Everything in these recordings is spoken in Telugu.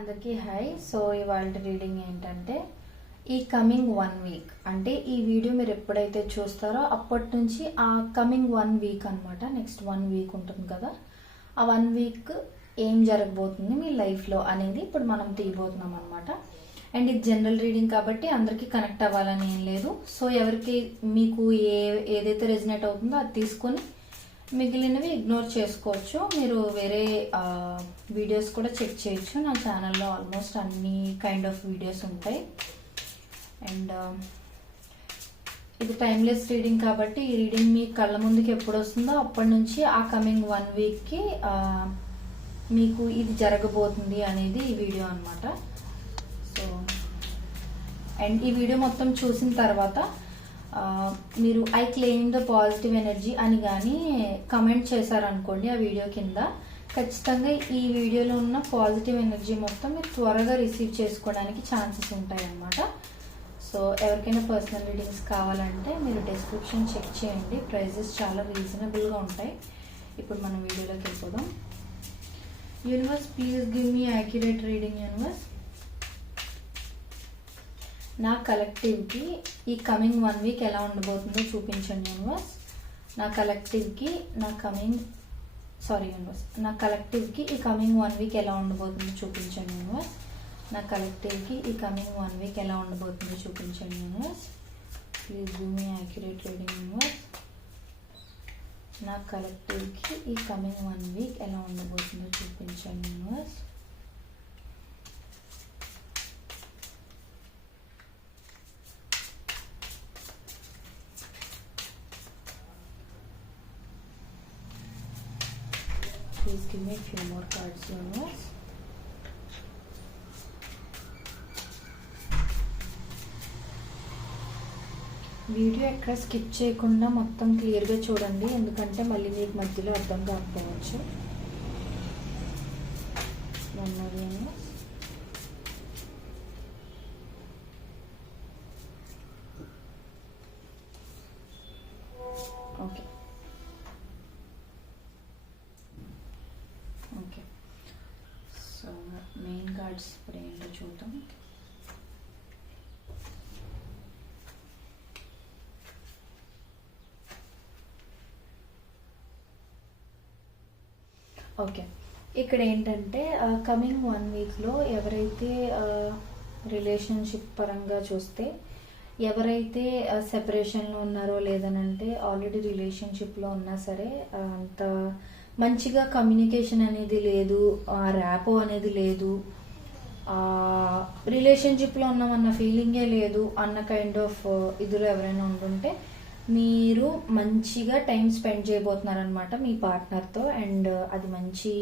అందరికీ హాయ్. సో ఇవాళ రీడింగ్ ఏంటంటే ఈ కమింగ్ 1 వీక్ అంటే ఈ వీడియో మీరు ఎప్పుడైతే చూస్తారో అప్పటి నుంచి ఆ కమింగ్ 1 వీక్ అనమాట. నెక్స్ట్ 1 వీక్ ఉంటుంది కదా, ఆ 1 వీక్ ఏం జరగబోతుంది మీ లైఫ్లో అనేది ఇప్పుడు మనం తీయబోతున్నాం అనమాట. అండ్ ఇది జనరల్ రీడింగ్ కాబట్టి అందరికీ కనెక్ట్ అవ్వాలని ఏం లేదు. సో ఎవరికి మీకు ఏదైతే రెజినేట్ అవుతుందో అది తీసుకొని మిగిలినవి ఇగ్నోర్ చేసుకోవచ్చు. మీరు వేరే వీడియోస్ కూడా చెక్ చేయొచ్చు. నా ఛానల్లో ఆల్మోస్ట్ అన్ని కైండ్ ఆఫ్ వీడియోస్ ఉంటాయి. అండ్ ఇది టైమ్లెస్ రీడింగ్ కాబట్టి ఈ రీడింగ్ మీ కళ్ళ ముందుకి ఎప్పుడు వస్తుందో అప్పటి నుంచి ఆ కమింగ్ 1 వీక్కి మీకు ఇది జరగబోతుంది అనేది ఈ వీడియో అనమాట. సో అండ్ ఈ వీడియో మొత్తం చూసిన తర్వాత మీరు I claim the positive energy అని కానీ కమెంట్ చేశారనుకోండి ఆ వీడియో కింద, ఖచ్చితంగా ఈ వీడియోలో ఉన్న పాజిటివ్ ఎనర్జీ మొత్తం మీరు త్వరగా రిసీవ్ చేసుకోవడానికి ఛాన్సెస్ ఉంటాయి అన్నమాట. సో ఎవరికైనా పర్సనల్ రీడింగ్స్ కావాలంటే మీరు డిస్క్రిప్షన్ చెక్ చేయండి. ప్రైజెస్ చాలా రీజనబుల్గా ఉంటాయి. ఇప్పుడు మనం వీడియోలోకి వెళ్ళిపోదాం. Universe, please give me accurate reading. Universe, నా కలెక్టివ్కి ఈ కమింగ్ 1 వీక్ ఎలా ఉండబోతుందో చూపించండి. యూనివర్స్, నా కలెక్టివ్కి నా కలెక్టివ్కి ఈ కమింగ్ 1 వీక్ ఎలా ఉండబోతుందో చూపించండి. యూనివర్స్, నా కలెక్టివ్కి ఈ కమింగ్ 1 వీక్ ఎలా ఉండబోతుందో చూపించండి. Universe, please give me accurate reading. Universe, నా కలెక్టివ్కి ఈ కమింగ్ 1 వీక్ ఎలా ఉండబోతుందో చూపించండి. Universe, please give me a few more cards. Universe, video ఎక్కడ స్కిప్ చేయకుండా మొత్తం క్లియర్గా చూడండి, ఎందుకంటే మళ్ళీ మీకు మధ్యలో అర్థం కాకపోవచ్చు. Okay okay, so main cards ఇప్పుడు ఏంటో చూద్దాం. ఓకే, ఇక్కడ ఏంటంటే కమింగ్ 1 వీక్లో ఎవరైతే రిలేషన్షిప్ పరంగా చూస్తే ఎవరైతే సెపరేషన్లో ఉన్నారో లేదనంటే ఆల్రెడీ రిలేషన్షిప్లో ఉన్నా సరే అంత మంచిగా కమ్యూనికేషన్ అనేది లేదు, ర్యాపో అనేది లేదు, రిలేషన్షిప్లో ఉన్నామన్న ఫీలింగే లేదు అన్న కైండ్ ఆఫ్ ఇదిలో ఎవరైనా ఉంటుంటే మీరు మంచిగా టైం స్పెండ్ చేయబోతున్నారనమాట మీ పార్ట్నర్తో. అండ్ అది మంచి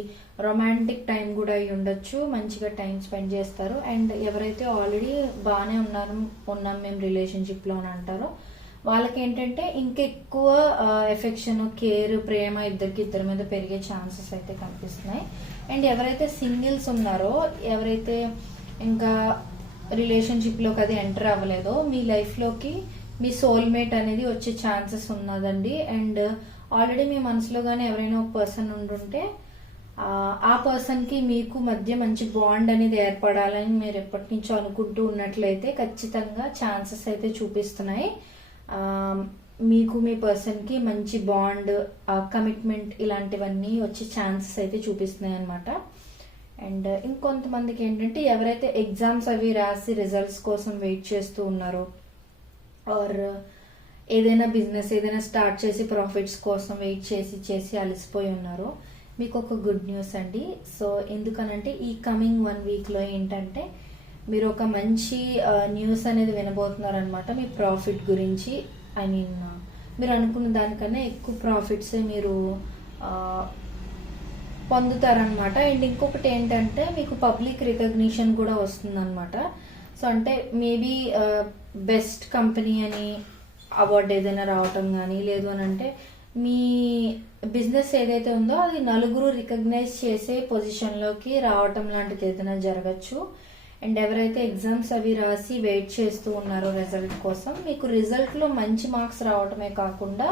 రొమాంటిక్ టైం కూడా అయి ఉండొచ్చు. మంచిగా టైం స్పెండ్ చేస్తారు. అండ్ ఎవరైతే ఆల్రెడీ బాగానే ఉన్నాం మేము రిలేషన్షిప్లో అని అంటారో వాళ్ళకి ఏంటంటే ఇంకెక్కువ ఎఫెక్షన్, కేర్, ప్రేమ ఇద్దరి మీద పెరిగే ఛాన్సెస్ అయితే కనిపిస్తున్నాయి. అండ్ ఎవరైతే సింగిల్స్ ఉన్నారో, ఎవరైతే ఇంకా రిలేషన్షిప్లోకి అది ఎంటర్ అవ్వలేదో మీ లైఫ్లోకి మీ సోల్మేట్ అనేది వచ్చే ఛాన్సెస్ ఉన్నదండి. అండ్ ఆల్రెడీ మీ మనసులో కానీ ఎవరైనా ఒక పర్సన్ ఉంటుంటే ఆ పర్సన్కి మీకు మధ్య మంచి బాండ్ అనేది ఏర్పడాలని మీరు ఎప్పటి నుంచో అనుకుంటూ ఉన్నట్లయితే ఖచ్చితంగా ఛాన్సెస్ అయితే చూపిస్తున్నాయి. మీకు మీ పర్సన్కి మంచి బాండ్, కమిట్మెంట్ ఇలాంటివన్నీ వచ్చే ఛాన్సెస్ అయితే చూపిస్తున్నాయి అనమాట. అండ్ ఇంకొంతమందికి ఏంటంటే ఎవరైతే ఎగ్జామ్స్ అవి రాసి రిజల్ట్స్ కోసం వెయిట్ చేస్తూ ఉన్నారో, ఆర్ ఏదైనా బిజినెస్ ఏదైనా స్టార్ట్ చేసి ప్రాఫిట్స్ కోసం వెయిట్ చేసి అలసిపోయి ఉన్నారో, మీకు ఒక గుడ్ న్యూస్ అండి. సో ఎందుకనంటే ఈ కమింగ్ 1 వీక్లో ఏంటంటే మీరు ఒక మంచి న్యూస్ అనేది వినబోతున్నారనమాట మీ ప్రాఫిట్ గురించి. ఐ మీన్ మీరు అనుకున్న దానికన్నా ఎక్కువ ప్రాఫిట్స్ మీరు పొందుతారనమాట. అండ్ ఇంకొకటి ఏంటంటే మీకు పబ్లిక్ రికగ్నిషన్ కూడా వస్తుందన్నమాట. సో అంటే మేబీ బెస్ట్ కంపెనీ అని అవార్డు ఏదైనా రావటం కానీ, లేదు అని అంటే మీ బిజినెస్ ఏదైతే ఉందో అది నలుగురు రికగ్నైజ్ చేసే పొజిషన్లోకి రావటం లాంటిది ఏదైనా జరగచ్చు. అండ్ ఎవరైతే ఎగ్జామ్స్ అవి రాసి వెయిట్ చేస్తూ ఉన్నారో రిజల్ట్ కోసం, మీకు రిజల్ట్లో మంచి మార్క్స్ రావటమే కాకుండా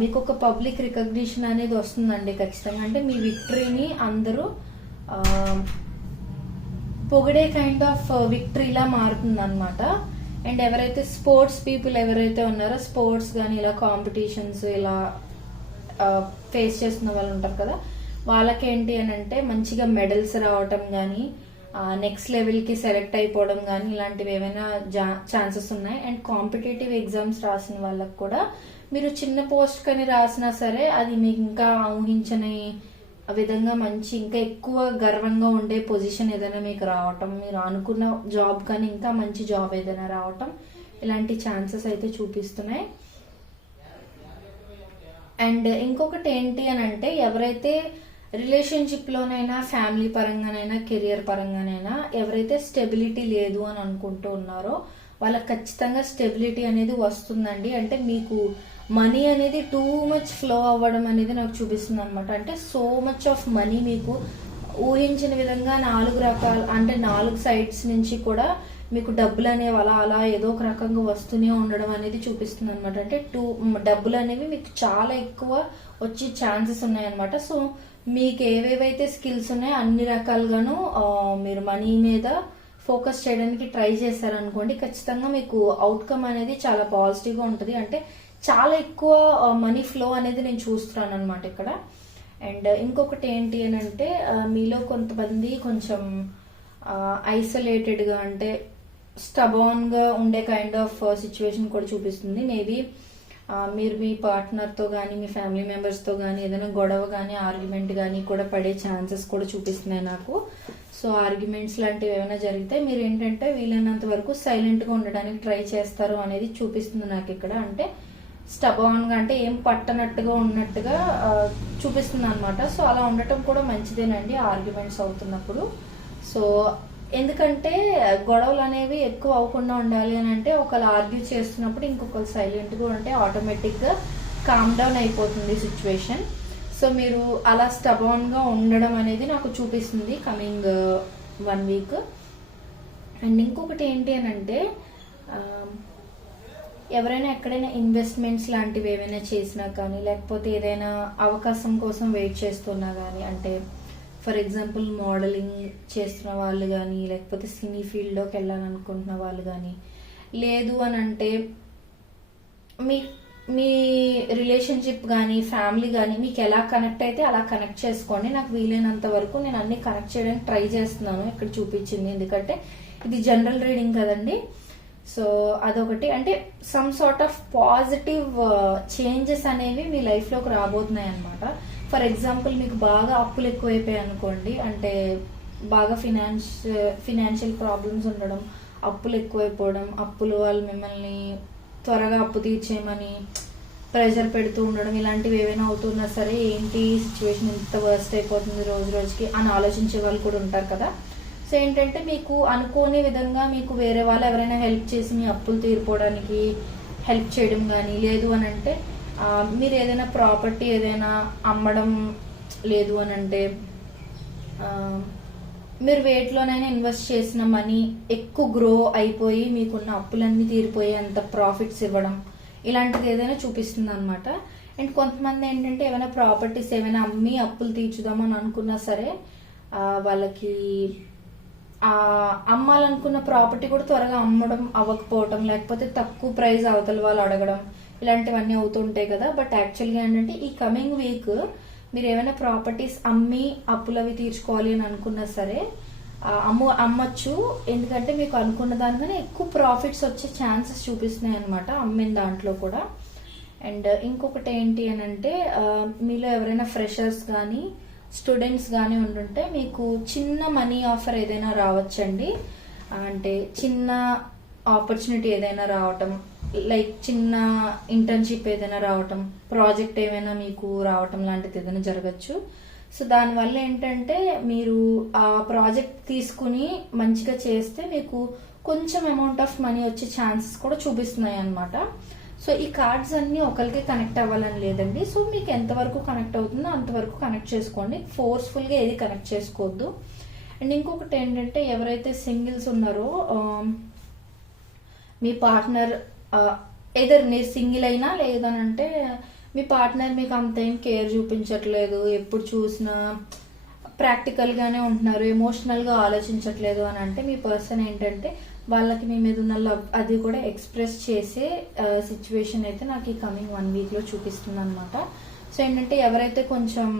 మీకు ఒక పబ్లిక్ రికగ్నిషన్ అనేది వస్తుందండి ఖచ్చితంగా. అంటే మీ విక్టరీని అందరూ పొగిడే కైండ్ ఆఫ్ విక్టరీలా మారుతుంది అనమాట. అండ్ ఎవరైతే స్పోర్ట్స్ పీపుల్ ఎవరైతే ఉన్నారో, స్పోర్ట్స్ కానీ ఇలా కాంపిటీషన్స్ ఇలా ఫేస్ చేస్తున్న వాళ్ళు ఉంటారు కదా, వాళ్ళకేంటి అని అంటే మంచిగా మెడల్స్ రావటం కానీ, నెక్స్ట్ లెవెల్కి సెలెక్ట్ అయిపోవడం కానీ ఇలాంటివి ఏమైనా ఛాన్సెస్ ఉన్నాయి. అండ్ కాంపిటేటివ్ ఎగ్జామ్స్ రాసిన వాళ్ళకి కూడా మీరు చిన్న పోస్ట్ కానీ రాసినా సరే అది మీకు ఇంకా ఊహించని విధంగా మంచి ఇంకా ఎక్కువ గర్వంగా ఉండే పొజిషన్ ఏదైనా మీకు రావటం, మీరు అనుకున్న జాబ్ కానీ ఇంకా మంచి జాబ్ ఏదైనా రావటం, ఇలాంటి ఛాన్సెస్ అయితే చూపిస్తున్నాయి. అండ్ ఇంకొకటి ఏంటి అని అంటే ఎవరైతే రిలేషన్షిప్లోనైనా ఫ్యామిలీ పరంగానైనా కెరియర్ పరంగానైనా ఎవరైతే స్టెబిలిటీ లేదు అని అనుకుంటూ ఉన్నారో వాళ్ళకి ఖచ్చితంగా స్టెబిలిటీ అనేది వస్తుందండి. అంటే మీకు మనీ అనేది టూ మచ్ ఫ్లో అవ్వడం అనేది నాకు చూపిస్తుంది అనమాట. అంటే సో మచ్ ఆఫ్ మనీ మీకు ఊహించిన విధంగా 4 రకాల అంటే 4 సైడ్స్ నుంచి కూడా మీకు డబ్బులు అనేవి అలా అలా ఏదో ఒక రకంగా వస్తూనే ఉండడం అనేది చూపిస్తుంది అనమాట. అంటే డబ్బులు అనేవి మీకు చాలా ఎక్కువ వచ్చే ఛాన్సెస్ ఉన్నాయన్నమాట. సో మీకు ఏవేవైతే స్కిల్స్ ఉన్నాయో అన్ని రకాలుగాను మీరు మనీ మీద ఫోకస్ చేయడానికి ట్రై చేశారనుకోండి, ఖచ్చితంగా మీకు అవుట్కమ్ అనేది చాలా పాజిటివ్గా ఉంటుంది. అంటే చాలా ఎక్కువ మనీ ఫ్లో అనేది నేను చూస్తున్నాను అనమాట ఇక్కడ. అండ్ ఇంకొకటి ఏంటి అని అంటే మీలో కొంతమంది కొంచెం ఐసోలేటెడ్గా అంటే స్టబాన్గా ఉండే కైండ్ ఆఫ్ సిచ్యువేషన్ కూడా చూపిస్తుంది. మేబీ మీరు మీ పార్ట్నర్తో కానీ మీ ఫ్యామిలీ మెంబర్స్తో కానీ ఏదైనా గొడవ కానీ ఆర్గ్యుమెంట్ కానీ కూడా పడే ఛాన్సెస్ కూడా చూపిస్తున్నాయి నాకు. సో ఆర్గ్యుమెంట్స్ లాంటివి ఏమైనా జరిగితే మీరు ఏంటంటే వీలైనంత వరకు సైలెంట్గా ఉండడానికి ట్రై చేస్తారు అనేది చూపిస్తుంది నాకు ఇక్కడ. అంటే స్టబాన్గా అంటే ఏం పట్టనట్టుగా ఉన్నట్టుగా చూపిస్తుంది అనమాట. సో అలా ఉండటం కూడా మంచిదేనండి ఆర్గ్యుమెంట్స్ అవుతున్నప్పుడు. సో ఎందుకంటే గొడవలు అనేవి ఎక్కువ అవ్వకుండా ఉండాలి అని అంటే ఒకళ్ళు ఆర్గ్యూ చేస్తున్నప్పుడు ఇంకొకరు సైలెంట్గా ఉంటే ఆటోమేటిక్గా కామ్ డౌన్ అయిపోతుంది సిచ్యువేషన్. సో మీరు అలా స్టబాన్గా ఉండడం అనేది నాకు చూపిస్తుంది కమింగ్ 1 వీక్. అండ్ ఇంకొకటి ఏంటి అని అంటే ఎవరైనా ఎక్కడైనా ఇన్వెస్ట్మెంట్స్ లాంటివి ఏమైనా చేసినా కానీ లేకపోతే ఏదైనా అవకాశం కోసం వెయిట్ చేస్తున్నా కానీ, అంటే ఫర్ ఎగ్జాంపుల్ మోడలింగ్ చేస్తున్న వాళ్ళు కానీ లేకపోతే సినీ ఫీల్డ్లోకి వెళ్ళాలనుకుంటున్న వాళ్ళు కానీ, లేదు అని అంటే మీ రిలేషన్షిప్ కానీ ఫ్యామిలీ కానీ మీకు ఎలా కనెక్ట్ అయితే అలా కనెక్ట్ చేసుకోండి. నాకు వీలైనంత వరకు నేను అన్ని కనెక్ట్ చేయడానికి ట్రై చేస్తున్నాను ఇక్కడ చూపించింది, ఎందుకంటే ఇది జనరల్ రీడింగ్ కదండి. సో అదొకటి. అంటే some sort of positive changes అనేవి మీ లైఫ్లోకి రాబోతున్నాయి అనమాట. ఫర్ ఎగ్జాంపుల్ మీకు బాగా అప్పులు ఎక్కువైపోయాయి అనుకోండి, అంటే బాగా ఫినాన్షియల్ ప్రాబ్లమ్స్ ఉండడం, అప్పులు ఎక్కువైపోవడం, అప్పులు వాళ్ళు మిమ్మల్ని త్వరగా అప్పు తీర్చేయమని ప్రెషర్ పెడుతూ ఉండడం, ఇలాంటివి ఏవైనా అవుతున్నా సరే ఏంటి సిచ్యువేషన్ ఇంత వర్స్ట్ అయిపోతుంది రోజు రోజుకి అని ఆలోచించే వాళ్ళు కూడా ఉంటారు కదా. సో ఏంటంటే మీకు అనుకోని విధంగా మీకు వేరే వాళ్ళు ఎవరైనా హెల్ప్ చేసి మీ అప్పులు తీరిపోవడానికి హెల్ప్ చేయడం కానీ, లేదు అని అంటే మీరు ఏదైనా ప్రాపర్టీ ఏదైనా అమ్మడం, లేదు అని అంటే మీరు వేటిలోనైనా ఇన్వెస్ట్ చేసిన మనీ ఎక్కువ గ్రో అయిపోయి మీకున్న అప్పులన్నీ తీరిపోయి అంత ప్రాఫిట్స్ ఇవ్వడం, ఇలాంటిది ఏదైనా చూపిస్తుంది అనమాట. అండ్ కొంతమంది ఏంటంటే ఏమైనా ప్రాపర్టీస్ ఏమైనా అమ్మి అప్పులు తీర్చుదామని అనుకున్నా సరే వాళ్ళకి అమ్మాలనుకున్న ప్రాపర్టీ కూడా త్వరగా అమ్మడం అవ్వకపోవటం, లేకపోతే తక్కువ ప్రైస్ అవతల వాళ్ళు అడగడం, ఇలాంటివన్నీ అవుతుంటాయి కదా. బట్ యాక్చువల్గా ఏంటంటే ఈ కమింగ్ వీక్ మీరు ఏమైనా ప్రాపర్టీస్ అమ్మి అప్పులు అవి తీర్చుకోవాలి అని అనుకున్నా సరే అమ్మచ్చు, ఎందుకంటే మీకు అనుకున్న దానికన్నా ఎక్కువ ప్రాఫిట్స్ వచ్చే ఛాన్సెస్ చూపిస్తున్నాయి అనమాట అమ్మిన దాంట్లో కూడా. అండ్ ఇంకొకటి ఏంటి అని అంటే మీలో ఎవరైనా ఫ్రెషర్స్ కానీ స్టూడెంట్స్ కానీ ఉంటుంటే మీకు చిన్న మనీ ఆఫర్ ఏదైనా రావచ్చండి. అంటే చిన్న ఆపర్చునిటీ ఏదైనా రావటం, లైక్ చిన్న ఇంటర్న్షిప్ ఏదైనా రావటం, ప్రాజెక్ట్ ఏమైనా మీకు రావటం లాంటిది ఏదైనా జరగచ్చు. సో దానివల్ల ఏంటంటే మీరు ఆ ప్రాజెక్ట్ తీసుకుని మంచిగా చేస్తే మీకు కొంచెం అమౌంట్ ఆఫ్ మనీ వచ్చే ఛాన్సెస్ కూడా చూపిస్తున్నాయి అనమాట. సో ఈ కార్డ్స్ అన్ని ఒకరికి కనెక్ట్ అవ్వాలని లేదండి. సో మీకు ఎంతవరకు కనెక్ట్ అవుతుందో అంతవరకు కనెక్ట్ చేసుకోండి, ఫోర్స్ఫుల్గా ఏది కనెక్ట్ చేసుకోవద్దు. అండ్ ఇంకొకటి ఏంటంటే ఎవరైతే సింగిల్స్ ఉన్నారో మీ పార్ట్నర్ ఏదర్ మీరు సింగిల్ అయినా లేదనంటే మీ పార్ట్నర్ మీకు అంత ఏం కేర్ చూపించట్లేదు, ఎప్పుడు చూసినా ప్రాక్టికల్గానే ఉంటున్నారు, ఎమోషనల్గా ఆలోచించట్లేదు అని అంటే మీ పర్సన్ ఏంటంటే వాళ్ళకి మీ మీద ఉన్న లవ్ అది కూడా ఎక్స్ప్రెస్ చేసే సిచ్యువేషన్ అయితే నాకు ఈ కమింగ్ 1 వీక్లో చూపిస్తుంది అనమాట. సో ఏంటంటే ఎవరైతే కొంచెం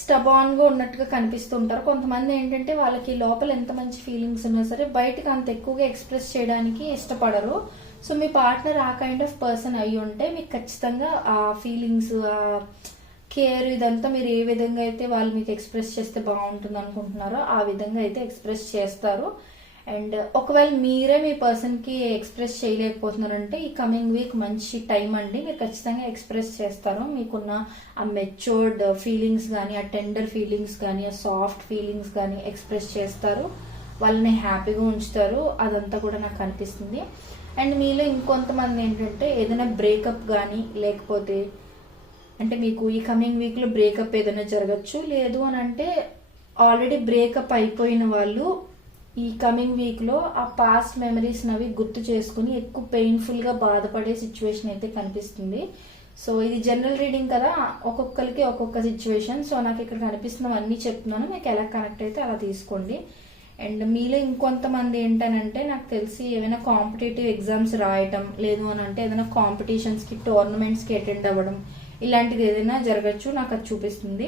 స్టబాన్గా ఉన్నట్టుగా కనిపిస్తుంటారో, కొంతమంది ఏంటంటే వాళ్ళకి లోపల ఎంత మంచి ఫీలింగ్స్ ఉన్నా సరే బయటకు అంత ఎక్కువగా ఎక్స్ప్రెస్ చేయడానికి ఇష్టపడరు. సో మీ పార్ట్నర్ ఆ కైండ్ ఆఫ్ పర్సన్ అయి ఉంటే మీకు ఖచ్చితంగా ఆ ఫీలింగ్స్, కేర్ ఇదంతా మీరు ఏ విధంగా అయితే వాళ్ళు మీకు ఎక్స్ప్రెస్ చేస్తే బాగుంటుంది అనుకుంటున్నారో ఆ విధంగా అయితే ఎక్స్ప్రెస్ చేస్తారు. అండ్ ఒకవేళ మీరే మీ పర్సన్కి ఎక్స్ప్రెస్ చేయలేకపోతున్నారంటే ఈ కమింగ్ వీక్ మంచి టైం అండి, మీరు ఖచ్చితంగా ఎక్స్ప్రెస్ చేస్తారు. మీకున్న ఆ మెచ్యూర్డ్ ఫీలింగ్స్ కానీ, ఆ టెండర్ ఫీలింగ్స్ కానీ, ఆ సాఫ్ట్ ఫీలింగ్స్ కానీ ఎక్స్ప్రెస్ చేస్తారు, వాళ్ళని హ్యాపీగా ఉంచుతారు. అదంతా కూడా నాకు అనిపిస్తుంది. అండ్ మీలో ఇంకొంతమంది ఏంటంటే ఏదైనా బ్రేకప్ కానీ, లేకపోతే అంటే మీకు ఈ కమింగ్ వీక్లో బ్రేకప్ ఏదైనా జరగచ్చు, లేదు అని అంటే ఆల్రెడీ బ్రేకప్ అయిపోయిన వాళ్ళు ఈ కమింగ్ వీక్లో ఆ పాస్ట్ మెమరీస్ అవి గుర్తు చేసుకుని ఎక్కువ పెయిన్ఫుల్గా బాధపడే సిచ్యువేషన్ అయితే కనిపిస్తుంది. సో ఇది జనరల్ రీడింగ్ కదా, ఒక్కొక్కరికి ఒక్కొక్క సిచ్యువేషన్. సో నాకు ఇక్కడ కనిపిస్తున్నవన్నీ చెప్తున్నాను, మీకు ఎలా కనెక్ట్ అయితే అలా తీసుకోండి. అండ్ మీలో ఇంకొంతమంది ఏంటనంటే నాకు తెలిసి ఏమైనా కాంపిటేటివ్ ఎగ్జామ్స్ రాయటం, లేదు అని అంటే ఏదైనా కాంపిటీషన్స్కి, టోర్నమెంట్స్కి అటెండ్ అవ్వడం, ఇలాంటిది ఏదైనా జరగచ్చు నాకు అది చూపిస్తుంది.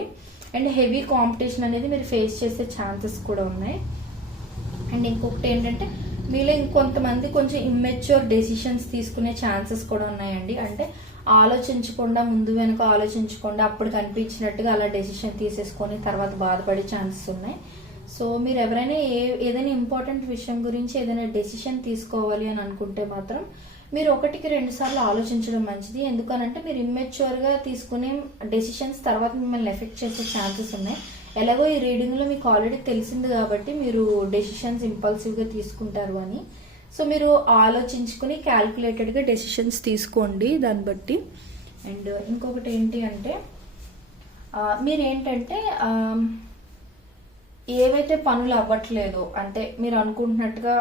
అండ్ హెవీ కాంపిటీషన్ అనేది మీరు ఫేస్ చేసే ఛాన్సెస్ కూడా ఉన్నాయి. అండ్ ఇంకొకటి ఏంటంటే మీలో ఇంకొంతమంది కొంచెం ఇమ్మెచ్యూర్ డెసిషన్స్ తీసుకునే ఛాన్సెస్ కూడా ఉన్నాయండి. అంటే ఆలోచించకుండా, ముందు వెనుక ఆలోచించకుండా అప్పుడు కనిపించినట్టుగా అలా డెసిషన్ తీసేసుకొని తర్వాత బాధపడే ఛాన్సెస్ ఉన్నాయి. సో మీరు ఎవరైనా ఏదైనా ఇంపార్టెంట్ విషయం గురించి ఏదైనా డెసిషన్ తీసుకోవాలి అని అనుకుంటే మాత్రం మీరు 1కి 2 సార్లు ఆలోచించడం మంచిది. ఎందుకనంటే మీరు ఇమ్మెచ్యూర్గా తీసుకునే డెసిషన్స్ తర్వాత మిమ్మల్ని ఎఫెక్ట్ చేసే ఛాన్సెస్ ఉన్నాయి. ఎలాగో ఈ రీడింగ్లో మీకు ఆల్రెడీ తెలిసింది కాబట్టి మీరు డెసిషన్స్ ఇంపల్సివ్గా తీసుకుంటారు అని. సో మీరు ఆలోచించుకుని క్యాల్కులేటెడ్గా డెసిషన్స్ తీసుకోండి దాన్ని బట్టి. అండ్ ఇంకొకటి ఏంటి అంటే మీరేంటంటే ఏవైతే పనులు అవ్వట్లేదో, అంటే మీరు అనుకుంటున్నట్టుగా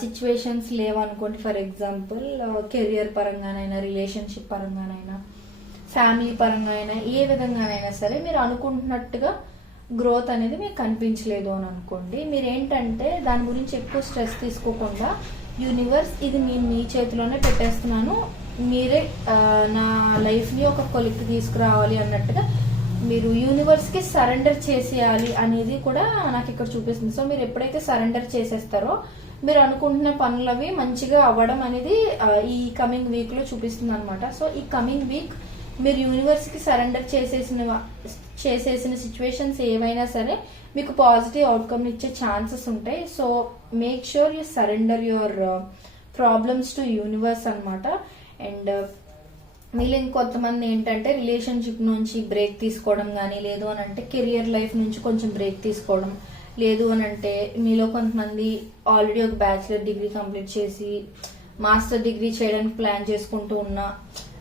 సిచ్యువేషన్స్ లేవనుకోండి, ఫర్ ఎగ్జాంపుల్ కెరియర్ పరంగానైనా, రిలేషన్షిప్ పరంగానైనా, ఫ్యామిలీ పరంగా అయినా, ఏ విధంగానైనా సరే మీరు అనుకుంటున్నట్టుగా గ్రోత్ అనేది మీకు కనిపించలేదు అని అనుకోండి, మీరేంటంటే దాని గురించి ఎక్కువ స్ట్రెస్ తీసుకోకుండా యూనివర్స్ ఇది నేను మీ చేతిలోనే పెట్టేస్తున్నాను, మీరే నా లైఫ్ని ఒక కొలిక్కి తీసుకురావాలి అన్నట్టుగా మీరు యూనివర్స్కి సరెండర్ చేసేయాలి అనేది కూడా నాకు ఇక్కడ చూపిస్తుంది. సో మీరు ఎప్పుడైతే సరెండర్ చేసేస్తారో మీరు అనుకుంటున్న పనులు అవి మంచిగా అవ్వడం అనేది ఈ కమింగ్ వీక్లో చూపిస్తుంది అనమాట. సో ఈ కమింగ్ వీక్ మీరు యూనివర్స్కి సరెండర్ చేసేసిన సిచ్యువేషన్స్ ఏవైనా సరే మీకు పాజిటివ్ అవుట్కమ్ ఇచ్చే ఛాన్సెస్ ఉంటాయి. So make sure you surrender your problems to universe అనమాట. అండ్ మీలో ఇంకొంతమంది ఏంటంటే రిలేషన్షిప్ నుంచి బ్రేక్ తీసుకోవడం కానీ, లేదు అని అంటే కెరియర్ లైఫ్ నుంచి కొంచెం బ్రేక్ తీసుకోవడం, లేదు అని అంటే మీలో కొంతమంది ఆల్రెడీ ఒక బ్యాచిలర్ డిగ్రీ కంప్లీట్ చేసి మాస్టర్ డిగ్రీ చేయడానికి ప్లాన్ చేసుకుంటూ ఉన్నా,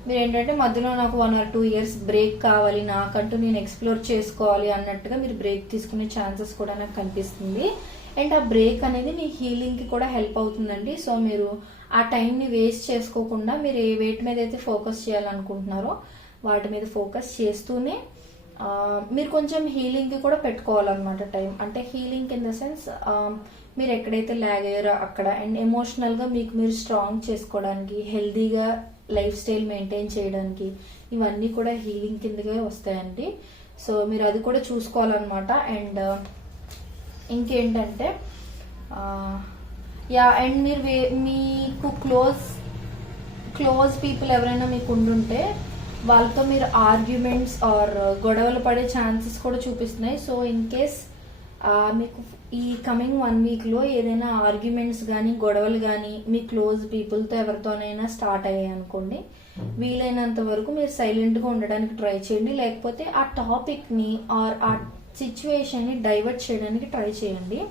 మీరు ఏంటంటే మధ్యలో నాకు 1 or 2 years బ్రేక్ కావాలి, నాకంటూ నేను ఎక్స్ప్లోర్ చేసుకోవాలి అన్నట్టుగా మీరు బ్రేక్ తీసుకునే ఛాన్సెస్ కూడా నాకు కనిపిస్తుంది. అండ్ ఆ బ్రేక్ అనేది మీ హీలింగ్కి కూడా హెల్ప్ అవుతుందండి. సో మీరు ఆ టైంని వేస్ట్ చేసుకోకుండా మీరు వేటి మీద అయితే ఫోకస్ చేయాలనుకుంటున్నారో వాటి మీద ఫోకస్ చేస్తూనే మీరు కొంచెం హీలింగ్కి కూడా పెట్టుకోవాలన్నమాట టైం. అంటే హీలింగ్ ఇన్ ద సెన్స్ మీరు ఎక్కడైతే ల్యాగ్ అయ్యారో అక్కడ, అండ్ ఎమోషనల్గా మీకు మీరు స్ట్రాంగ్ చేసుకోవడానికి, హెల్దీగా లైఫ్ స్టైల్ మెయింటైన్ చేయడానికి, ఇవన్నీ కూడా హీలింగ్ కిందగా వస్తాయండి. సో మీరు అది కూడా చూసుకోవాలన్నమాట. అండ్ ఇంకేంటంటే అండ్ మీరు మీకు క్లోజ్ పీపుల్ ఎవరైనా మీకు ఉండుంటే వాళ్ళతో మీరు ఆర్గ్యుమెంట్స్ ఆర్ గొడవలు పడే ఛాన్సెస్ కూడా చూపిస్తున్నాయి. సో ఇన్ కేస్ మీకు ఈ కమింగ్ 1 వీక్లో ఏదైనా ఆర్గ్యుమెంట్స్ కానీ, గొడవలు కానీ మీ క్లోజ్ పీపుల్తో ఎవరితోనైనా స్టార్ట్ అయ్యాయి అనుకోండి, వీలైనంత వరకు మీరు సైలెంట్గా ఉండడానికి ట్రై చేయండి. లేకపోతే ఆ టాపిక్ని ఆర్ ఆ సిచ్యువేషన్ని డైవర్ట్ చేయడానికి ట్రై చేయండి.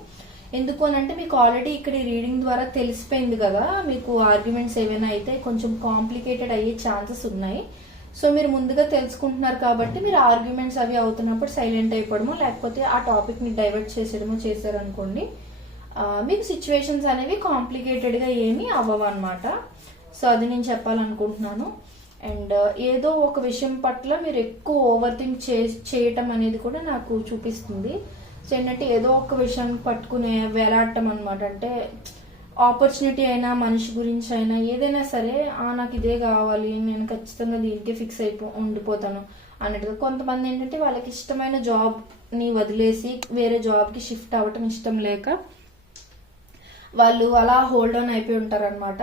ఎందుకు అని అంటే మీకు ఆల్రెడీ ఇక్కడ ఈ రీడింగ్ ద్వారా తెలిసిపోయింది కదా, మీకు ఆర్గ్యుమెంట్స్ ఏవైనా అయితే కొంచెం కాంప్లికేటెడ్ అయ్యే ఛాన్సెస్ ఉన్నాయి. సో మీరు ముందుగా తెలుసుకుంటున్నారు కాబట్టి మీరు ఆర్గ్యుమెంట్స్ అవి అవుతున్నప్పుడు సైలెంట్ అయిపోవడము, లేకపోతే ఆ టాపిక్ని డైవర్ట్ చేసేయడము చేశారనుకోండి, మీకు సిచ్యువేషన్స్ అనేవి కాంప్లికేటెడ్గా ఏమీ అవ్వవు అనమాట. సో అది నేను చెప్పాలనుకుంటున్నాను. అండ్ ఏదో ఒక విషయం పట్ల మీరు ఎక్కువ ఓవర్ థింక్ చేయటం అనేది కూడా నాకు చూపిస్తుంది. సో ఏంటంటే ఏదో ఒక విషయాన్ని పట్టుకునే వేలాడటం అనమాట. అంటే ఆపర్చునిటీ అయినా మనిషి గురించి అయినా ఏదైనా సరే నాకు ఇదే కావాలి, నేను ఖచ్చితంగా దీనికే ఫిక్స్ ఉండిపోతాను అన్నట్టుగా. కొంతమంది ఏంటంటే వాళ్ళకి ఇష్టమైన జాబ్ని వదిలేసి వేరే జాబ్కి షిఫ్ట్ అవ్వటం ఇష్టం లేక వాళ్ళు అలా హోల్డ్ ఆన్ అయిపోయి ఉంటారనమాట.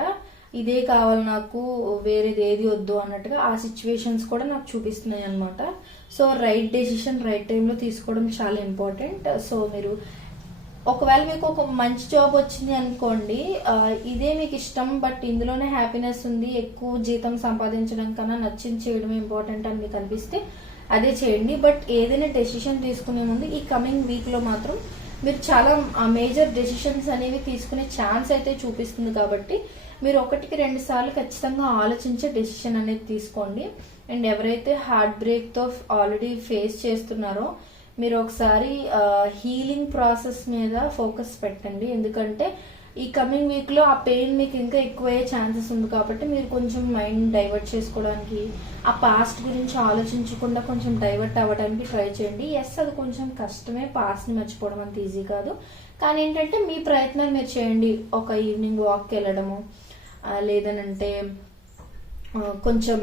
ఇదే కావాలి నాకు, వేరేది ఏది వద్దు అన్నట్టుగా ఆ సిచ్యువేషన్స్ కూడా నాకు చూపిస్తున్నాయి అనమాట. సో రైట్ డెసిషన్ రైట్ టైంలో తీసుకోవడం చాలా ఇంపార్టెంట్. సో మీరు ఒకవేళ మీకు ఒక మంచి జాబ్ వచ్చింది అనుకోండి, ఇదే మీకు ఇష్టం బట్ ఇందులోనే హ్యాపీనెస్ ఉంది, ఎక్కువ జీతం సంపాదించడం కన్నా నచ్చింది చేయడం ఇంపార్టెంట్ అని మీకు అనిపిస్తే అదే చేయండి. బట్ ఏదైనా డెసిషన్ తీసుకునే ముందు ఈ కమింగ్ వీక్లో మాత్రం మీరు చాలా మేజర్ డెసిషన్స్ అనేవి తీసుకునే ఛాన్స్ అయితే చూపిస్తుంది. కాబట్టి మీరు 1-2 సార్లు ఖచ్చితంగా ఆలోచించే డెసిషన్ అనేది తీసుకోండి. అండ్ ఎవరైతే హార్ట్ బ్రేక్తో ఆల్రెడీ ఫేస్ చేస్తున్నారో మీరు ఒకసారి హీలింగ్ ప్రాసెస్ మీద ఫోకస్ పెట్టండి. ఎందుకంటే ఈ కమింగ్ వీక్లో ఆ పెయిన్ మీకు ఇంకా ఎక్కువయ్యే ఛాన్సెస్ ఉంది. కాబట్టి మీరు కొంచెం మైండ్ డైవర్ట్ చేసుకోవడానికి, ఆ పాస్ట్ గురించి ఆలోచించకుండా కొంచెం డైవర్ట్ అవ్వడానికి ట్రై చేయండి. ఎస్, అది కొంచెం కష్టమే, పాస్ట్ని మర్చిపోవడం అంత ఈజీ కాదు. కానీ ఏంటంటే మీ ప్రయత్నాలు మీరు చేయండి. ఒక ఈవినింగ్ వాక్కి వెళ్ళడము, లేదనంటే కొంచెం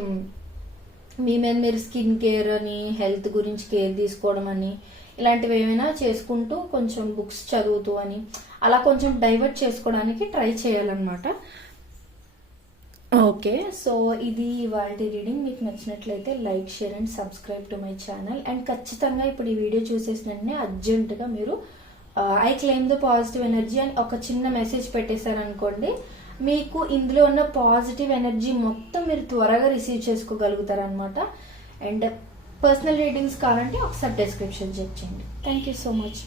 మీ మీద మీరు స్కిన్ కేర్ అని, హెల్త్ గురించి కేర్ తీసుకోవడం అని, ఇలాంటివి ఏమైనా చేసుకుంటూ కొంచెం బుక్స్ చదువుతూ అని అలా కొంచెం డైవర్ట్ చేసుకోవడానికి ట్రై చేయాలన్నమాట. ఓకే, సో ఇది ఇవాళ రీడింగ్. మీకు నచ్చినట్లయితే like, share and subscribe to my channel. And ఖచ్చితంగా ఇప్పుడు ఈ వీడియో చూసేసిన వెంటనే అర్జెంటుగా మీరు I claim the positive energy అని ఒక చిన్న మెసేజ్ పెట్టేశారనుకోండి, మీకు ఇందులో ఉన్న పాజిటివ్ ఎనర్జీ మొత్తం మీరు త్వరగా రిసీవ్ చేసుకోగలుగుతారనమాట. అండ్ పర్సనల్ రీడింగ్స్ కావాలంటే ఒకసారి డిస్క్రిప్షన్ చెక్ చేయండి. Thank you so much.